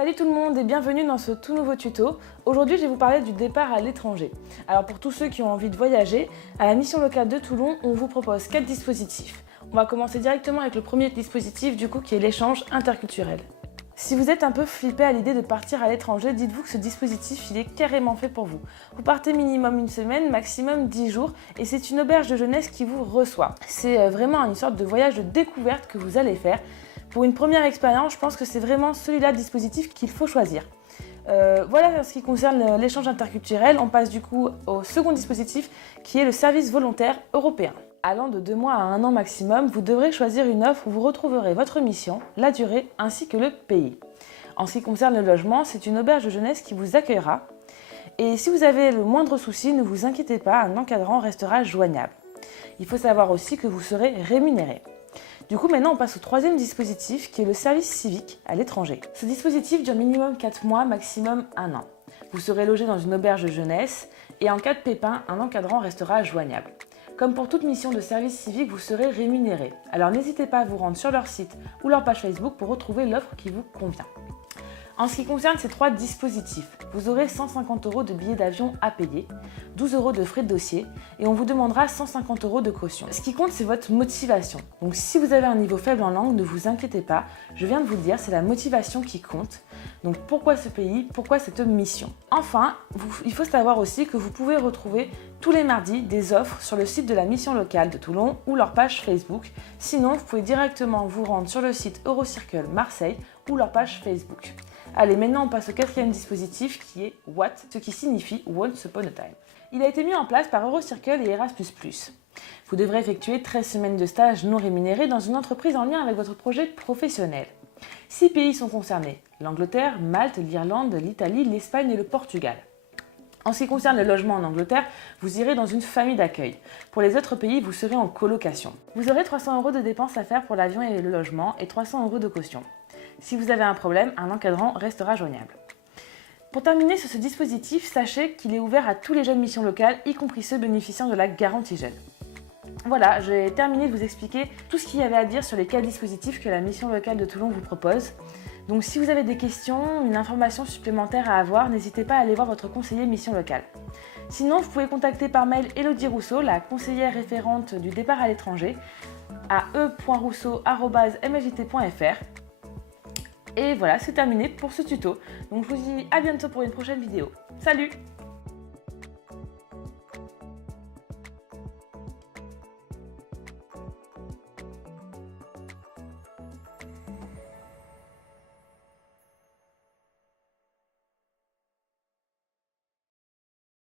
Salut tout le monde et bienvenue dans ce tout nouveau tuto. Aujourd'hui, je vais vous parler du départ à l'étranger. Alors pour tous ceux qui ont envie de voyager, à la mission locale de Toulon, on vous propose 4 dispositifs. On va commencer directement avec le premier dispositif du coup qui est l'échange interculturel. Si vous êtes un peu flippé à l'idée de partir à l'étranger, dites-vous que ce dispositif il est carrément fait pour vous. Vous partez minimum une semaine, maximum 10 jours et c'est une auberge de jeunesse qui vous reçoit. C'est vraiment une sorte de voyage de découverte que vous allez faire. Pour une première expérience, je pense que c'est vraiment celui-là le dispositif qu'il faut choisir. Voilà en ce qui concerne l'échange interculturel. On passe du coup au second dispositif qui est le service volontaire européen. Allant de 2 mois à 1 an maximum, vous devrez choisir une offre où vous retrouverez votre mission, la durée ainsi que le pays. En ce qui concerne le logement, c'est une auberge de jeunesse qui vous accueillera. Et si vous avez le moindre souci, ne vous inquiétez pas, un encadrant restera joignable. Il faut savoir aussi que vous serez rémunéré. Du coup, maintenant, on passe au troisième dispositif qui est le service civique à l'étranger. Ce dispositif dure minimum 4 mois, maximum 1 an. Vous serez logé dans une auberge de jeunesse et en cas de pépin, un encadrant restera joignable. Comme pour toute mission de service civique, vous serez rémunéré. Alors n'hésitez pas à vous rendre sur leur site ou leur page Facebook pour retrouver l'offre qui vous convient. En ce qui concerne ces 3 dispositifs, vous aurez 150 € de billets d'avion à payer, 12 € de frais de dossier et on vous demandera 150 € de caution. Ce qui compte, c'est votre motivation. Donc si vous avez un niveau faible en langue, ne vous inquiétez pas, je viens de vous le dire, c'est la motivation qui compte. Donc pourquoi ce pays, pourquoi cette mission? Enfin, il faut savoir aussi que vous pouvez retrouver tous les mardis des offres sur le site de la mission locale de Toulon ou leur page Facebook. Sinon, vous pouvez directement vous rendre sur le site Eurocircle Marseille ou leur page Facebook. Allez, maintenant on passe au 4e dispositif qui est What, ce qui signifie Once Upon a Time. Il a été mis en place par Eurocircle et Erasmus+. Vous devrez effectuer 13 semaines de stage non rémunérés dans une entreprise en lien avec votre projet professionnel. 6 pays sont concernés, l'Angleterre, Malte, l'Irlande, l'Italie, l'Espagne et le Portugal. En ce qui concerne le logement en Angleterre, vous irez dans une famille d'accueil. Pour les autres pays, vous serez en colocation. Vous aurez 300 € de dépenses à faire pour l'avion et le logement et 300 € de caution. Si vous avez un problème, un encadrant restera joignable. Pour terminer sur ce dispositif, sachez qu'il est ouvert à tous les jeunes missions locales, y compris ceux bénéficiant de la garantie jeune. Voilà, j'ai terminé de vous expliquer tout ce qu'il y avait à dire sur les 4 dispositifs que la mission locale de Toulon vous propose. Donc si vous avez des questions, une information supplémentaire à avoir, n'hésitez pas à aller voir votre conseiller mission locale. Sinon, vous pouvez contacter par mail Elodie Rousseau, la conseillère référente du départ à l'étranger, à e.rousseau@mjt.fr. Et voilà, c'est terminé pour ce tuto. Donc je vous dis à bientôt pour une prochaine vidéo. Salut!